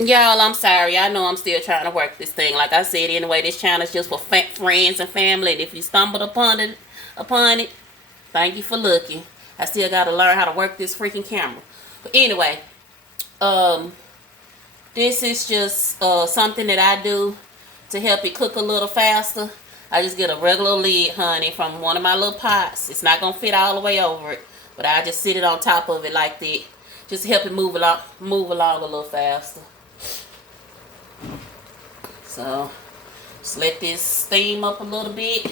Y'all, I'm sorry. I know I'm still trying to work this thing. Like I said, anyway, this channel is just for friends and family. And if you stumbled upon it, thank you for looking. I still got to learn how to work this freaking camera. But anyway, um, this is just something that I do to help it cook a little faster. I just get a regular lid, honey, from one of my little pots. It's not gonna fit all the way over it, but I just sit it on top of it like that, just to help it move along a little faster. So just let this steam up a little bit.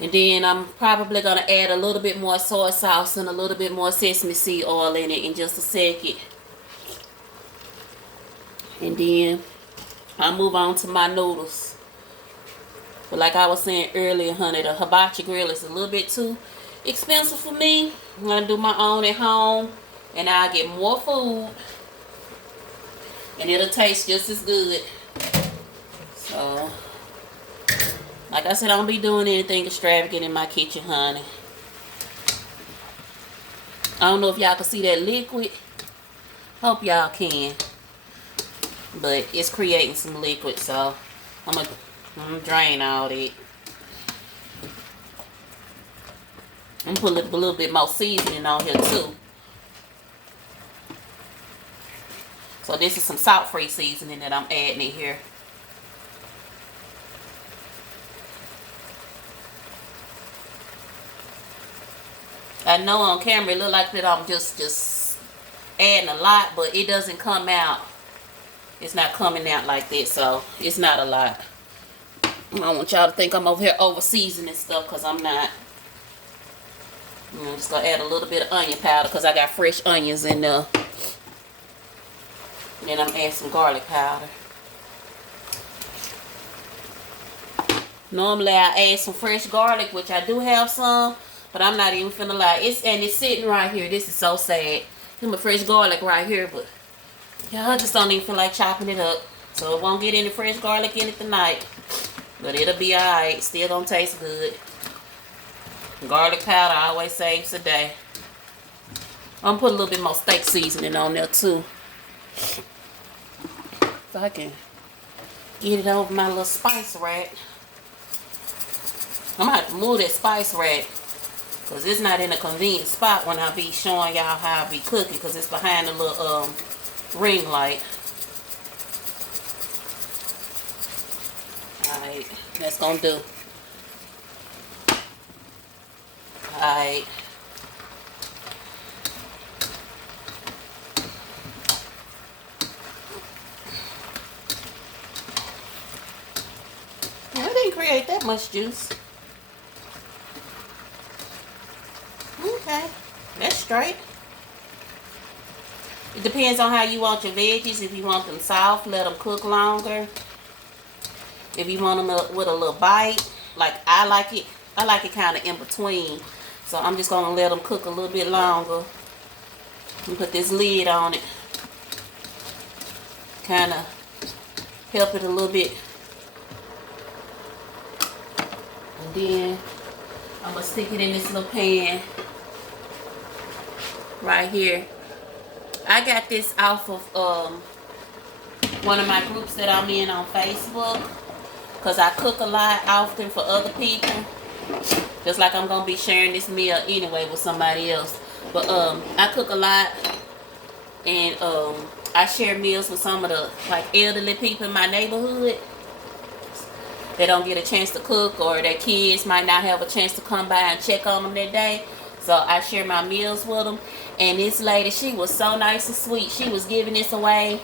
And then I'm probably going to add a little bit more soy sauce and a little bit more sesame seed oil in it in just a second. And then I'll move on to my noodles. But like I was saying earlier, honey, the hibachi grill is a little bit too expensive for me. I'm going to do my own at home. And I'll get more food. And it'll taste just as good. So, like I said, I don't be doing anything extravagant in my kitchen, honey. I don't know if y'all can see that liquid. Hope y'all can. But it's creating some liquid, so I'm gonna drain all that. I'm gonna put a little bit more seasoning on here too. So this is some salt-free seasoning that I'm adding in here. I know on camera it look like that I'm just adding a lot, but it doesn't come out. It's not coming out like that, so it's not a lot. I don't want y'all to think I'm over here over seasoning stuff, because I'm not. I'm just going to add a little bit of onion powder because I got fresh onions in there. Then I'm adding some garlic powder. Normally I add some fresh garlic, which I do have some, but I'm not even finna lie. It's sitting right here. This is so sad. There's my fresh garlic right here, but yeah, I just don't even feel like chopping it up. So it won't get any fresh garlic in it tonight. But it'll be alright. Still gonna taste good. Garlic powder always saves a day. I'm gonna put a little bit more steak seasoning on there too. So I can get it over my little spice rack. I'm gonna have to move that spice rack because it's not in a convenient spot when I be showing y'all how I be cooking, because it's behind the little ring light. Alright, that's gonna do. Alright. I didn't create that much juice. Okay, that's straight. It depends on how you want your veggies. If you want them soft, let them cook longer. If you want them with a little bite, like I like it kind of in between. So I'm just gonna let them cook a little bit longer. And put this lid on it. Kind of help it a little bit. And then I'm gonna stick it in this little pan right here. I got this off of one of my groups that I'm in on Facebook, because I cook a lot often for other people, just like I'm gonna be sharing this meal anyway with somebody else. But I cook a lot, and I share meals with some of the like elderly people in my neighborhood. They don't get a chance to cook, or their kids might not have a chance to come by and check on them that day. So I share my meals with them. And this lady, she was so nice and sweet. She was giving this away.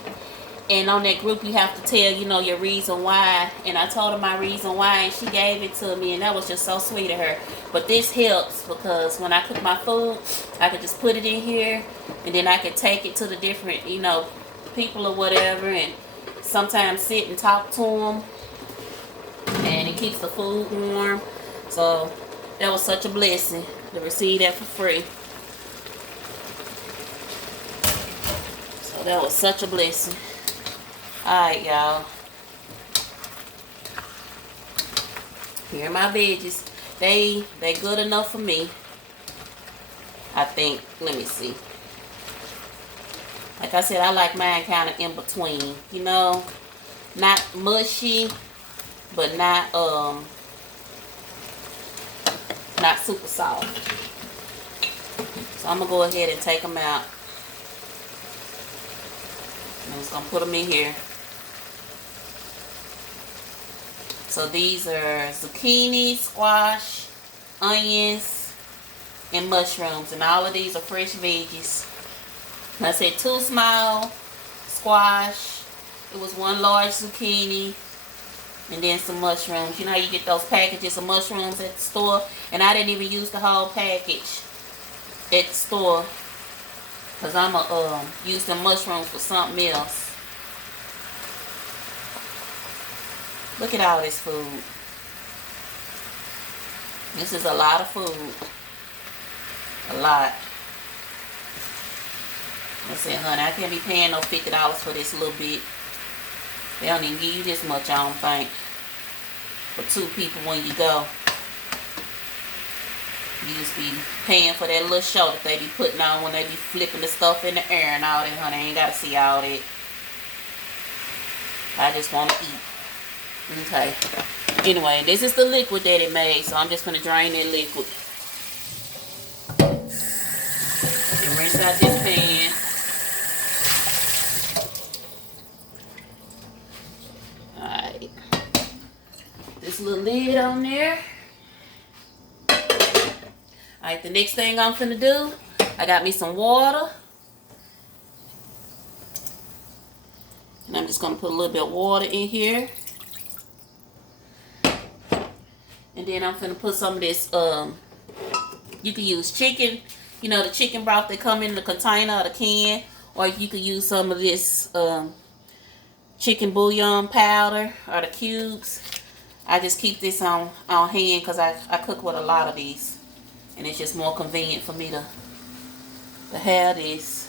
And on that group, you have to tell, you know, your reason why. And I told her my reason why, and she gave it to me. And that was just so sweet of her. But this helps, because when I cook my food, I could just put it in here. And then I could take it to the different, you know, people or whatever. And sometimes sit and talk to them. And it keeps the food warm. So that was such a blessing to receive that for free. So that was such a blessing. Alright, y'all. Here are my veggies. They good enough for me, I think. Let me see. Like I said, I like mine kind of in between. You know, not mushy, but not super soft. So I'm gonna go ahead and take them out. I'm just gonna put them in here. So these are zucchini, squash, onions, and mushrooms. And all of these are fresh veggies. And I said 2 small squash. It was 1 large zucchini. And then some mushrooms. You know how you get those packages of mushrooms at the store? And I didn't even use the whole package at the store. Because I'm going to use the mushrooms for something else. Look at all this food. This is a lot of food. A lot. I said, honey, I can't be paying no $50 for this little bit. They don't even give you this much, I don't think. For 2 people when you go. You just be paying for that little show that they be putting on when they be flipping the stuff in the air and all that, honey. I ain't got to see all that. I just want to eat. Okay. Anyway, this is the liquid that it made, so I'm just going to drain that liquid. And rinse out this pan. Alright. This little lid on there. Alright, the next thing I'm finna do, I got me some water. And I'm just gonna put a little bit of water in here. And then I'm finna put some of this, you can use chicken, you know, the chicken broth that come in the container or the can. Or you could use some of this chicken bouillon powder or the cubes. I just keep this on hand because I cook with a lot of these. And it's just more convenient for me to have this.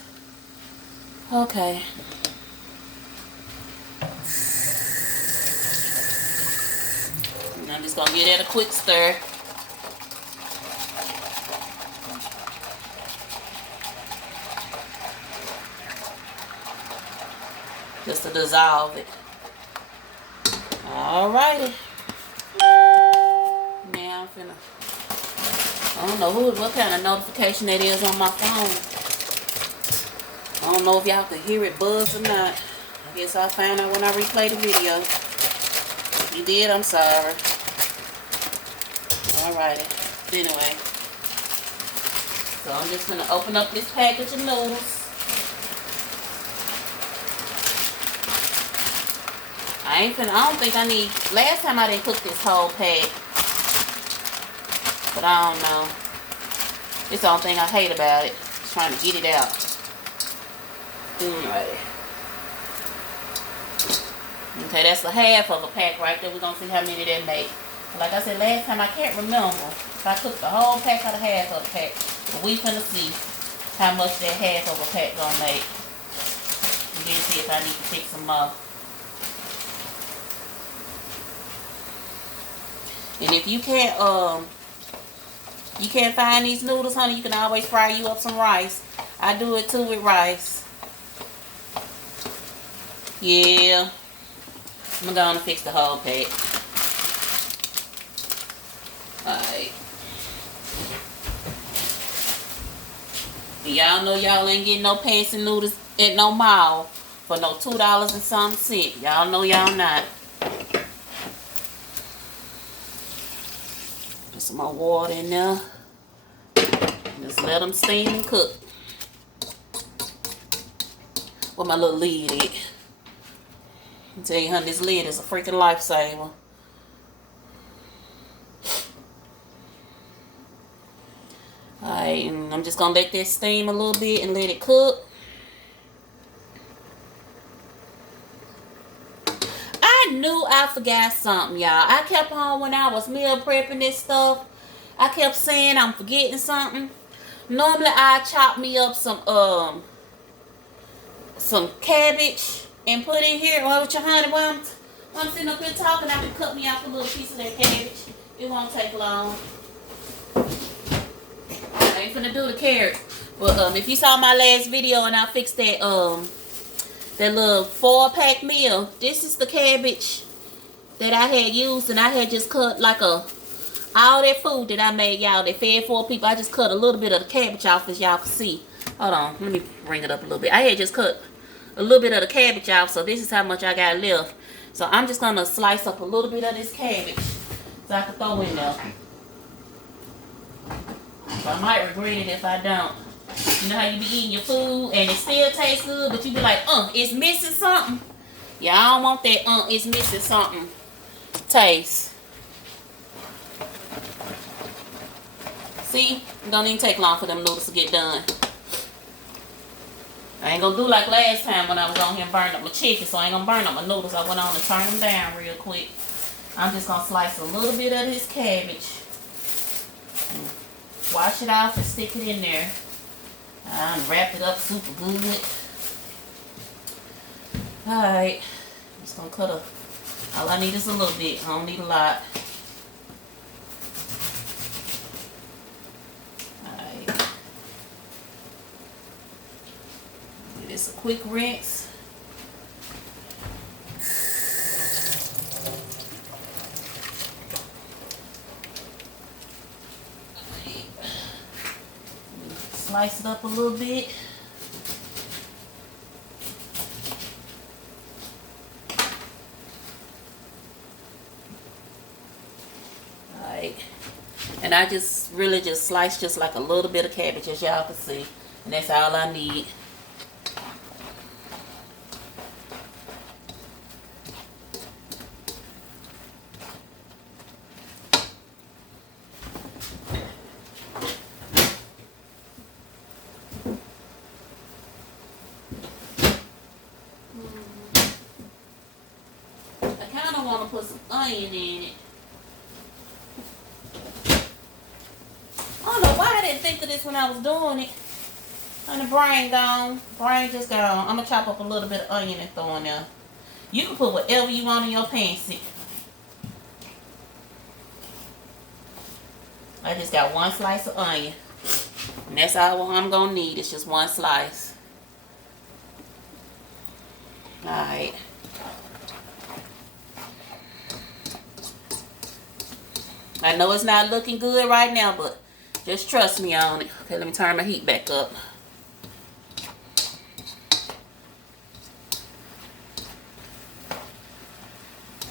Okay. And I'm just going to give that a quick stir. Just to dissolve it. Alrighty. Now I'm finna, I don't know what kind of notification that is on my phone. I don't know if y'all can hear it buzz or not. I guess I'll find out when I replay the video. If you did, I'm sorry. Alrighty. Anyway. So I'm just gonna open up this package of noodles. I don't think I need, last time I didn't cook this whole pack. But I don't know. It's the only thing I hate about it. Just trying to get it out. Alright. Okay, that's a half of a pack right there. We're going to see how many that make. Like I said last time, I can't remember if I cooked the whole pack or the half of the pack. But we finna see how much that half of a pack gonna make. And then see if I need to pick some more. And if you can't find these noodles, honey, you can always fry you up some rice. I do it too with rice. Yeah. I'm gonna fix the whole pack. Alright. Y'all know y'all ain't getting no pants and noodles at no mall for no $2 and some cent. Y'all know y'all not. Put some more water in there. Just let them steam and cook. Where my little lid at? I tell you, honey, this lid is a freaking lifesaver. Alright, and I'm just gonna let that steam a little bit and let it cook. I knew I forgot something, y'all. I kept on when I was meal prepping this stuff. I kept saying I'm forgetting something. Normally I chop me up some cabbage and put in here. Or with your honey, while I'm sitting up here talking, I can cut me off a little piece of that cabbage. It won't take long. I ain't finna do the carrots. Well, if you saw my last video and I fixed that that little 4-pack meal, this is the cabbage that I had used, and I had just cut like all that food that I made y'all that fed 4 people. I just cut a little bit of the cabbage off, as y'all can see. Hold on, let me bring it up a little bit. I had just cut a little bit of the cabbage off, so this is how much I got left. So I'm just gonna slice up a little bit of this cabbage so I can throw in there. So I might regret it if I don't. You know how you be eating your food and it still tastes good, but you be like, it's missing something. Yeah, I don't want that it's missing something taste. See, it don't even take long for them noodles to get done. I ain't gonna do like last time when I was on here and burned up my chicken, so I ain't gonna burn up my noodles. I went on and turned them down real quick. I'm just gonna slice a little bit of this cabbage. Wash it off and stick it in there. And wrap it up super good. Alright. Just gonna cut all I need is a little bit. I don't need a lot. Alright. Give this a quick rinse. Slice it up a little bit. Alright. And I just really just slice just like a little bit of cabbage, as y'all can see. And that's all I need. I want to put some onion in it. I don't know why I didn't think of this when I was doing it. And the brain gone. Brain just gone. I'm going to chop up a little bit of onion and throw in there. You can put whatever you want in your pancit. I just got 1 slice of onion. And that's all I'm going to need. It's just 1 slice. Alright. I know it's not looking good right now, but just trust me on it. Okay, let me turn my heat back up.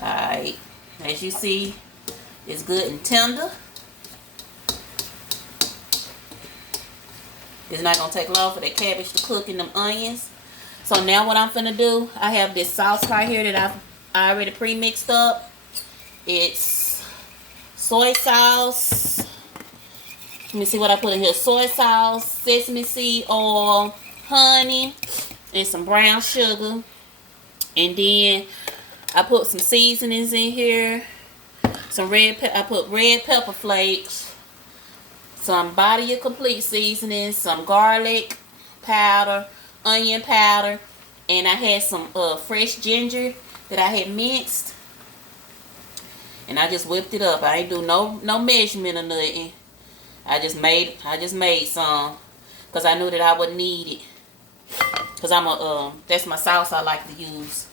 Alright, as you see, it's good and tender. It's not going to take long for that cabbage to cook in them onions. So now what I'm finna do, I have this sauce right here that I've already pre-mixed up. It's soy sauce. Let me see what I put in here. Soy sauce, sesame seed oil, honey, and some brown sugar. And then I put some seasonings in here. I put red pepper flakes, some Body Your Complete seasoning, some garlic powder, onion powder, and I had some fresh ginger that I had minced. And I just whipped it up. I ain't do no measurement or nothing. I just made some because I knew that I would need it. Because that's my sauce I like to use.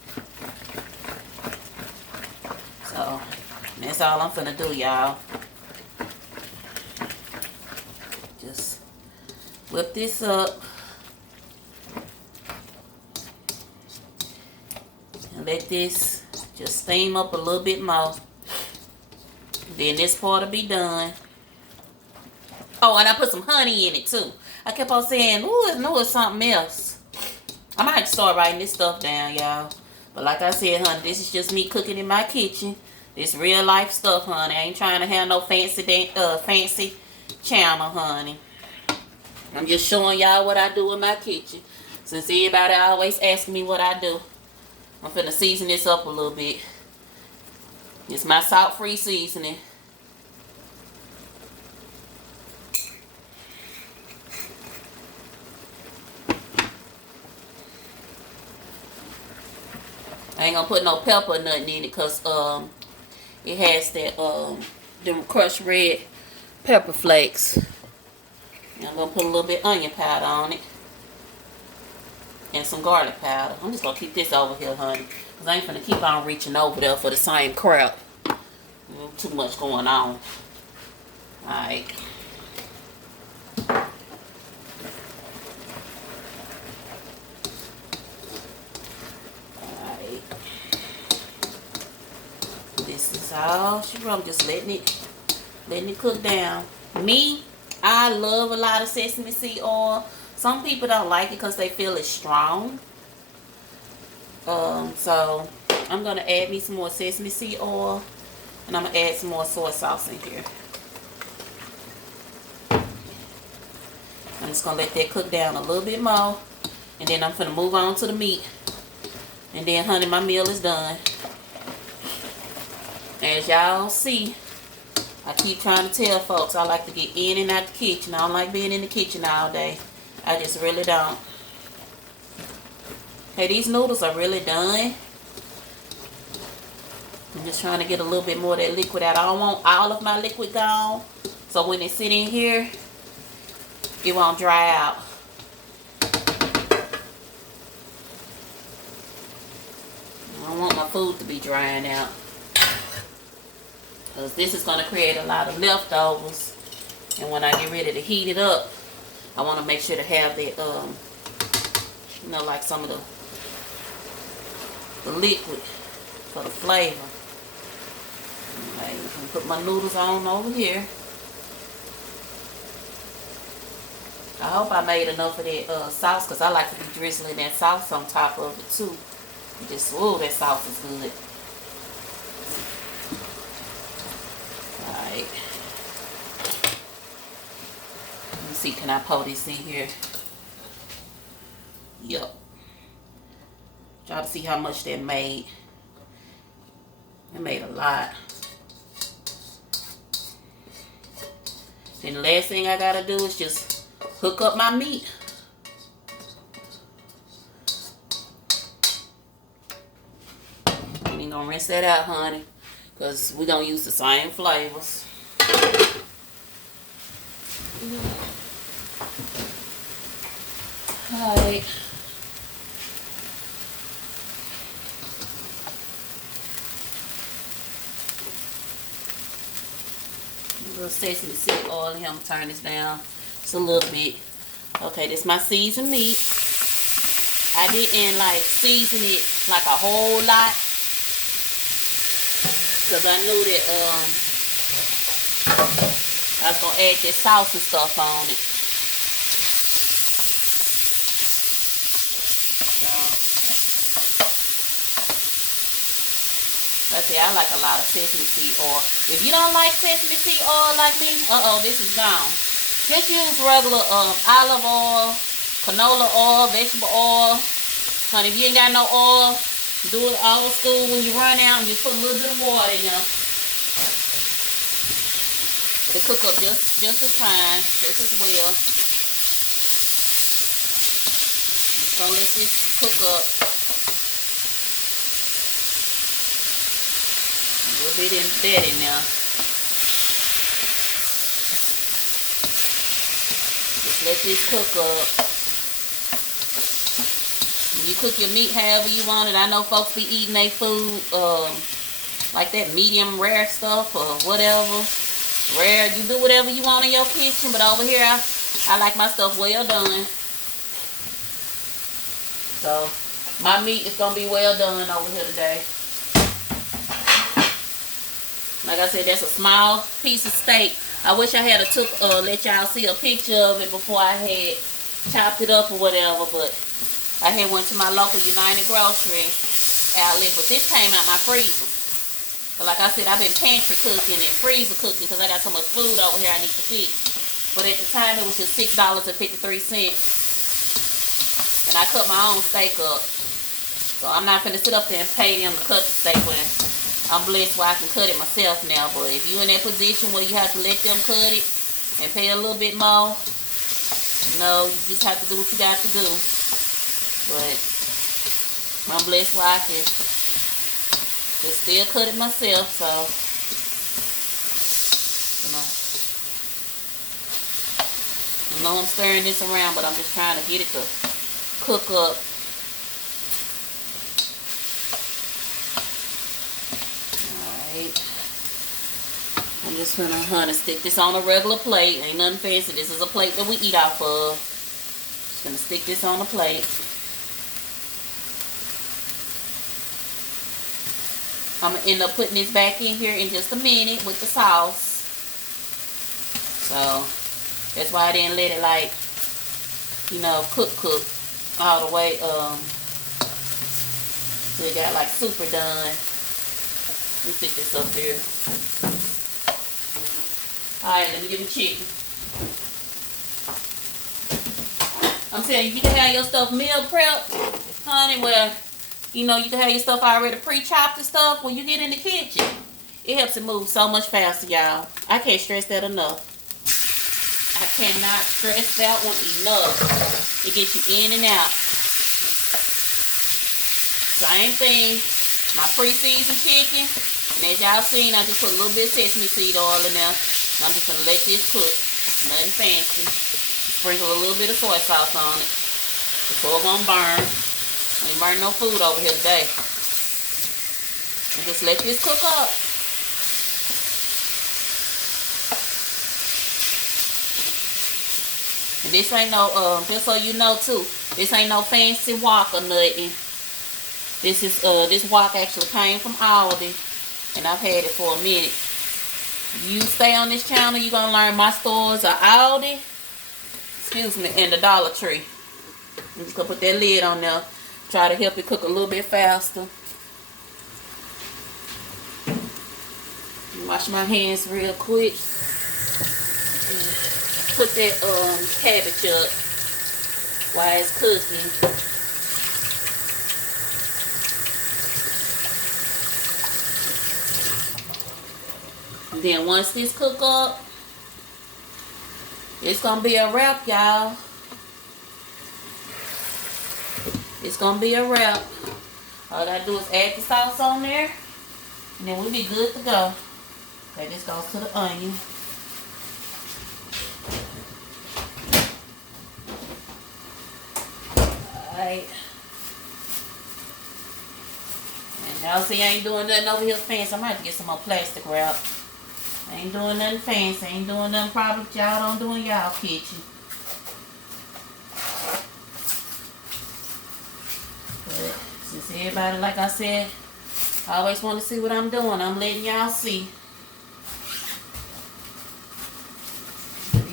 So that's all I'm finna do, y'all. Just whip this up. And let this just steam up a little bit more. Then this part will be done. Oh, and I put some honey in it too. I kept on saying, ooh, it's something else. I might have to start writing this stuff down, y'all. But like I said, honey, this is just me cooking in my kitchen. This real life stuff, honey. I ain't trying to have no fancy channel, honey. I'm just showing y'all what I do in my kitchen. Since everybody always asking me what I do. I'm finna season this up a little bit. It's my salt-free seasoning. I ain't gonna put no pepper or nothing in it because it has that them crushed red pepper flakes. Now gonna put a little bit onion powder on it. And some garlic powder. I'm just gonna keep this over here, honey. Because I ain't gonna keep on reaching over there for the same crap. Too much going on. Alright. Alright. This is all she wrote. Just letting it cook down. Me, I love a lot of sesame seed oil. Some people don't like it because they feel it's strong. So I'm gonna add me some more sesame seed oil, and I'm gonna add some more soy sauce in here. I'm just gonna let that cook down a little bit more, and then I'm gonna move on to the meat. And then, honey, my meal is done. As y'all see, I keep trying to tell folks I like to get in and out the kitchen. I don't like being in the kitchen all day. I just really don't. Okay, these noodles are really done. I'm just trying to get a little bit more of that liquid out. I don't want all of my liquid gone, so when it sit in here, it won't dry out. I don't want my food to be drying out, because this is going to create a lot of leftovers. And when I get ready to heat it up, I want to make sure to have that, you know, like some of the liquid for the flavor. Okay, I'm going to put my noodles on over here. I hope I made enough of that sauce, because I like to be drizzling that sauce on top of it too. Just, oh, that sauce is good. Alright. Let me see, can I pour this in here? Yup. Try to see how much that made. It made a lot. Then the last thing I gotta do is just hook up my meat. You ain't gonna rinse that out, honey, because we're gonna use the same flavors. Alright. A little sesame seed oil here. I'm gonna turn this down just a little bit. Okay, this is my seasoned meat. I didn't like season it like a whole lot, because I knew that I was gonna add this sauce and stuff on it. Let's see, I like a lot of sesame seed oil. If you don't like sesame seed oil like me, this is gone. Just use regular olive oil, canola oil, vegetable oil. Honey, if you ain't got no oil, do it old school. When you run out, and just put a little bit of water in there. It'll cook up just as fine, just as well. I'm just gonna let this cook up. A little bit in that in there. Just let this cook up. You cook your meat however you want it. I know folks be eating their food like that medium rare stuff or whatever. Rare, you do whatever you want in your kitchen, but over here I like my stuff well done. So my meat is gonna be well done over here today. Like I said, that's a small piece of steak. I wish I had let y'all see a picture of it before I had chopped it up or whatever, but I had went to my local United Grocery outlet, but this came out my freezer. But like I said, I've been pantry cooking and freezer cooking because I got so much food over here I need to fix. But at the time, it was just $6.53. And I cut my own steak up. So I'm not finna sit up there and pay them to cut the steak when I'm blessed where I can cut it myself now. But if you're in that position where you have to let them cut it and pay a little bit more, no, you just have to do what you got to do. But I'm blessed where I can just still cut it myself, so I know I'm stirring this around, but I'm just trying to get it to cook up. Alright. I'm just gonna stick this on a regular plate. Ain't nothing fancy. This is a plate that we eat off of. Just gonna stick this on a plate. I'm gonna end up putting this back in here in just a minute with the sauce. So that's why I didn't let it, like, you know, cook all the way. So it got like super done. Let me stick this up here. Alright, let me get the chicken. I'm telling you, you can have your stuff meal prepped, honey, where, you know, you can have your stuff already pre-chopped and stuff. When you get in the kitchen, it helps it move so much faster, y'all. I can't stress that enough. I cannot stress that one enough. It gets you in and out. Same thing, my pre-seasoned chicken. And as y'all seen, I just put a little bit of sesame seed oil in there. And I'm just going to let this cook. Nothing fancy. Sprinkle a little bit of soy sauce on it. So it won't burn. I ain't burning no food over here today. And just let this cook up. And this ain't no, just so you know too, this ain't no fancy wok or nothing. This is, this wok actually came from Aldi. And I've had it for a minute. You stay on this channel, you're gonna learn my stores are Aldi, excuse me, and the Dollar Tree. I'm just gonna put that lid on there. Try to help it cook a little bit faster. Wash my hands real quick. Put that cabbage up while it's cooking. And then once this cook up, it's gonna be a wrap, y'all. It's gonna be a wrap. All I gotta do is add the sauce on there, and then we'll be good to go. Okay, this goes to the onion. Alright. And y'all see I ain't doing nothing over here fancy. I'm gonna have to get some more plastic wrap. I ain't doing nothing fancy. I ain't doing nothing probably y'all don't do in y'all kitchen. But since everybody, like I said, I always want to see what I'm doing, I'm letting y'all see.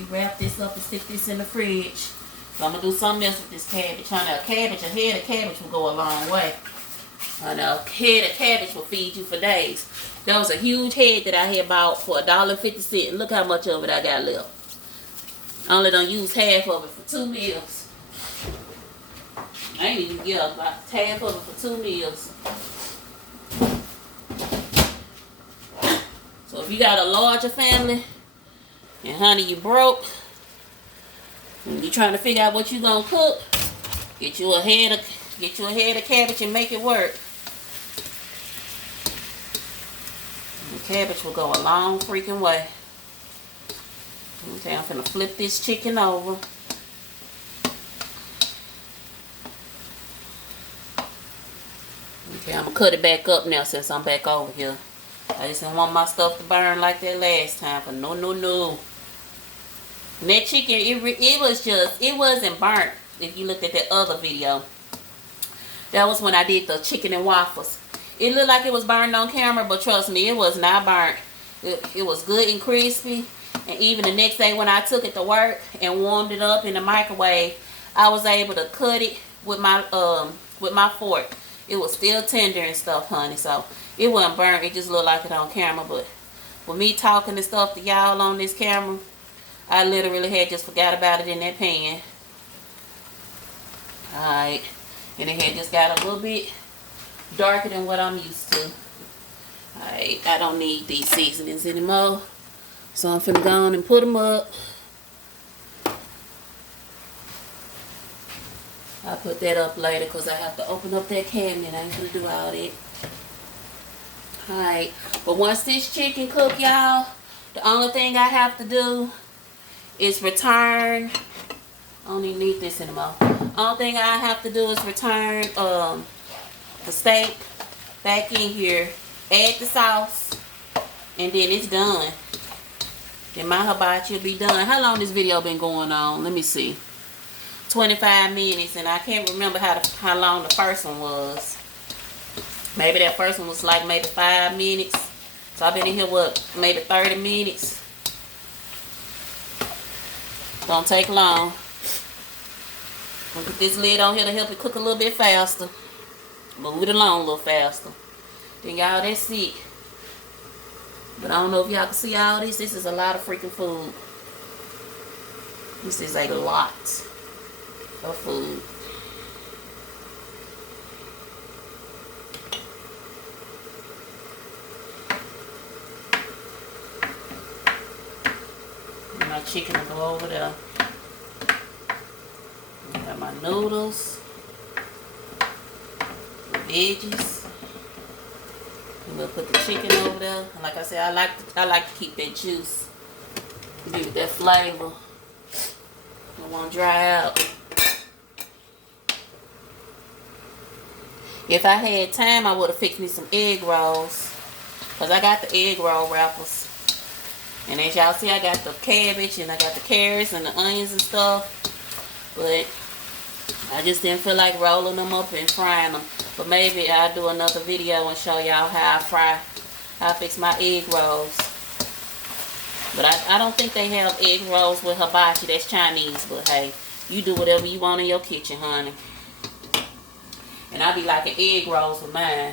Wrap this up and stick this in the fridge. So I'm going to do something else with this cabbage. Honey, a head of cabbage will go a long way. Honey, a head of cabbage will feed you for days. That was a huge head that I had bought for $1.50. Look how much of it I got left. I only done used half of it for 2 meals. I ain't even get about half of it for 2 meals. So if you got a larger family, and honey, you broke, and you trying to figure out what you gonna cook, get you a head of cabbage and make it work. And the cabbage will go a long freaking way. Okay, I'm finna flip this chicken over. Okay, I'm gonna cut it back up now since I'm back over here. I just didn't want my stuff to burn like that last time, but no. And that chicken, it wasn't burnt. If you looked at that other video, that was when I did the chicken and waffles. It looked like it was burned on camera, but trust me, it was not burnt. It was good and crispy. And even the next day when I took it to work and warmed it up in the microwave, I was able to cut it with my fork. It was still tender and stuff, honey. So it wasn't burnt. It just looked like it on camera. But with me talking and stuff to y'all on this camera, I literally had just forgot about it in that pan. Alright. And it had just got a little bit darker than what I'm used to. Alright. I don't need these seasonings anymore. So I'm finna go on and put them up. I'll put that up later because I have to open up that cabinet. I ain't gonna do all that. Alright. But once this chicken cook, y'all, the only thing I have to do is return I don't even need this anymore. Only thing I have to do is return the steak back in here, add the sauce, and then it's done. Then my hibachi will be done. How long this video been going on? Let me see. 25 minutes, and I can't remember how long the first one was. Maybe that first one was like maybe 5 minutes. So I've been in here, what, maybe 30 minutes. Don't take long. We'll put this lid on here to help it cook a little bit faster. Move it along a little faster. Then y'all, that's it. But I don't know if y'all can see all this. This is a lot of freaking food. This is a lot of food. And my chicken will go over there. I got my noodles, the veggies. And we'll put the chicken over there. And like I said, I like to keep that juice. Give it that flavor. It won't dry out. If I had time, I would have fixed me some egg rolls. Because I got the egg roll wrappers. And as y'all see, I got the cabbage and I got the carrots and the onions and stuff. But I just didn't feel like rolling them up and frying them. But maybe I'll do another video and show y'all how I fix my egg rolls. But I don't think they have egg rolls with hibachi. That's Chinese. But hey, you do whatever you want in your kitchen, honey. And I be liking egg rolls with mine.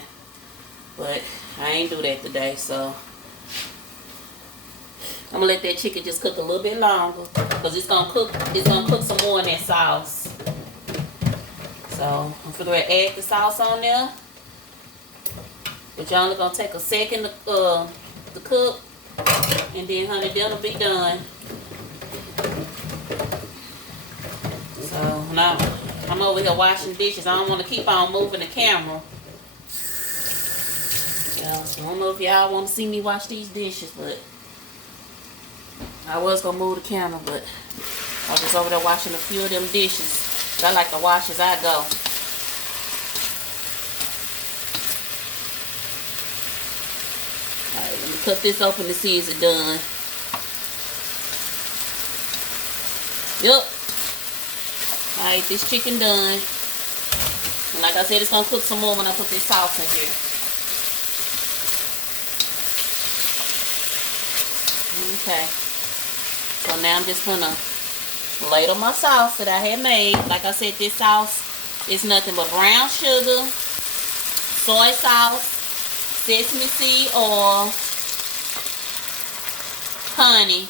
But I ain't do that today, so I'm gonna let that chicken just cook a little bit longer. Because it's gonna cook some more in that sauce. So I'm gonna add the sauce on there. But y'all only gonna take a second to cook. And then honey, that'll be done. So now I'm over here washing dishes. I don't want to keep on moving the camera. Yeah, I don't know if y'all want to see me wash these dishes, but I was gonna move the camera, but I was just over there washing a few of them dishes. I like to wash as I go. Alright, let me cut this open to see is it done. Yep. Alright, this chicken done. And like I said, it's gonna cook some more when I put this sauce in here. Okay. So now I'm just gonna ladle my sauce that I had made. Like I said, this sauce is nothing but brown sugar, soy sauce, sesame seed oil, honey,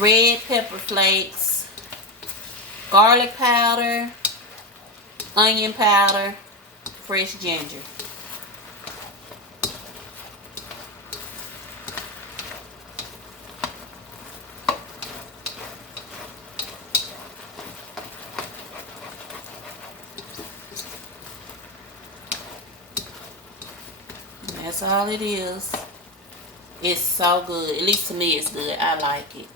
red pepper flakes, garlic powder, onion powder, fresh ginger. That's all it is. It's so good. At least to me it's good. I like it.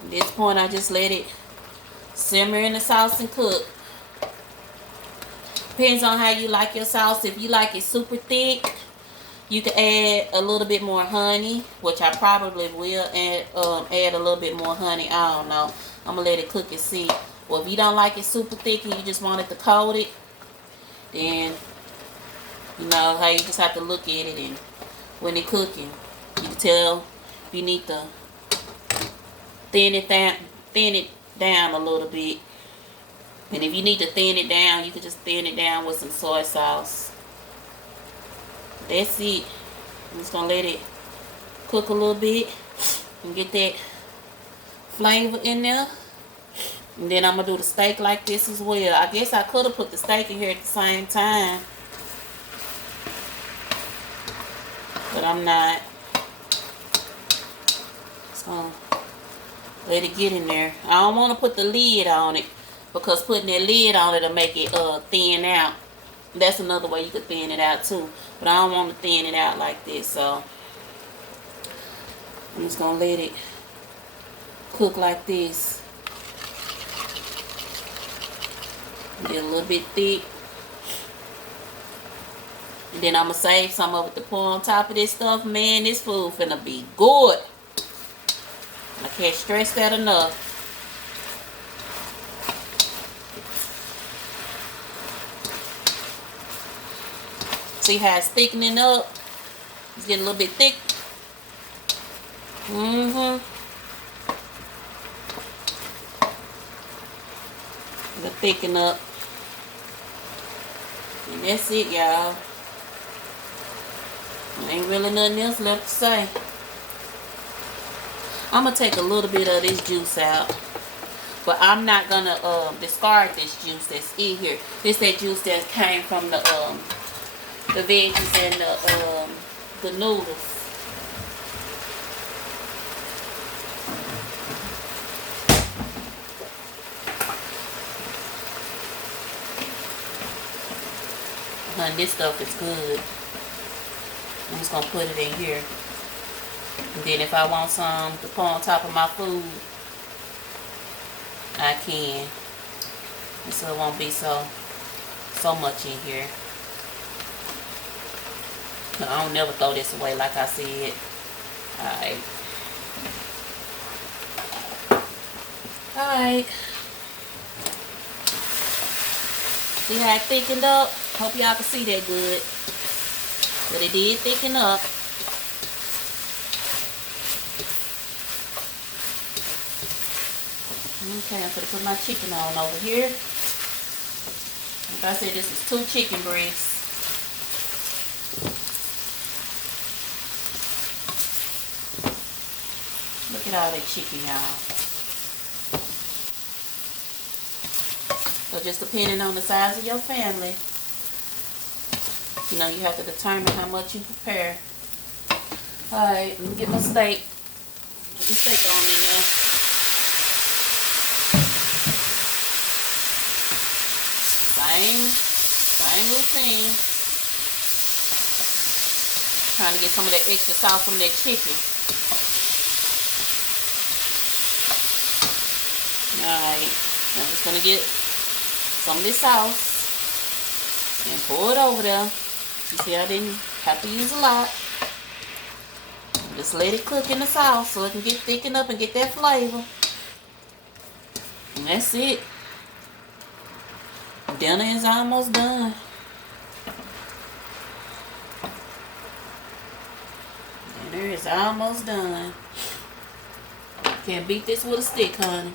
At this point I just let it simmer in the sauce and cook. Depends on how you like your sauce. If you like it super thick, you can add a little bit more honey, which I probably will add a little bit more honey. I don't know. I'm gonna let it cook and see. Well, if you don't like it super thick and you just want it to coat it, then you know how you just have to look at it, and when it's cooking, you can tell if you need to thin it down a little bit. And if you need to thin it down, you can just thin it down with some soy sauce. That's it. I'm just gonna let it cook a little bit and get that flavor in there. And then I'm going to do the steak like this as well. I guess I could have put the steak in here at the same time. But I'm not. So, let it get in there. I don't want to put the lid on it, because putting that lid on it will make it thin out. That's another way you could thin it out too. But I don't want to thin it out like this. So, I'm just gonna let it cook like this. Get a little bit thick. And then I'm gonna save some of it to pour on top of this stuff. Man, this food finna be good. I can't stress that enough. See how it's thickening up? It's getting a little bit thick. It'll thicken up. And that's it, y'all. Ain't really nothing else left to say. I'm gonna take a little bit of this juice out, but I'm not gonna discard this juice that's in here. This that juice that came from the veggies and the noodles. Honey, this stuff is good. I'm just gonna put it in here. And then if I want some to put on top of my food, I can. And so it won't be so much in here. No, I don't never throw this away like I said. Alright. Alright. See how it thickened up? Hope y'all can see that good. But it did thicken up. Okay, I'm gonna put my chicken on over here. Like I said, this is 2 chicken breasts. Look at all that chicken, y'all. So just depending on the size of your family, you know, you have to determine how much you prepare. Alright, let me get my steak. Put my steak on in there. Same routine. Trying to get some of that extra sauce from that chicken. Alright, I'm just gonna get some of this sauce and pour it over there. You see, I didn't have to use a lot. Just let it cook in the sauce so it can get thickened up and get that flavor. And that's it. Dinner is almost done. Dinner is almost done. Can't beat this with a stick, honey.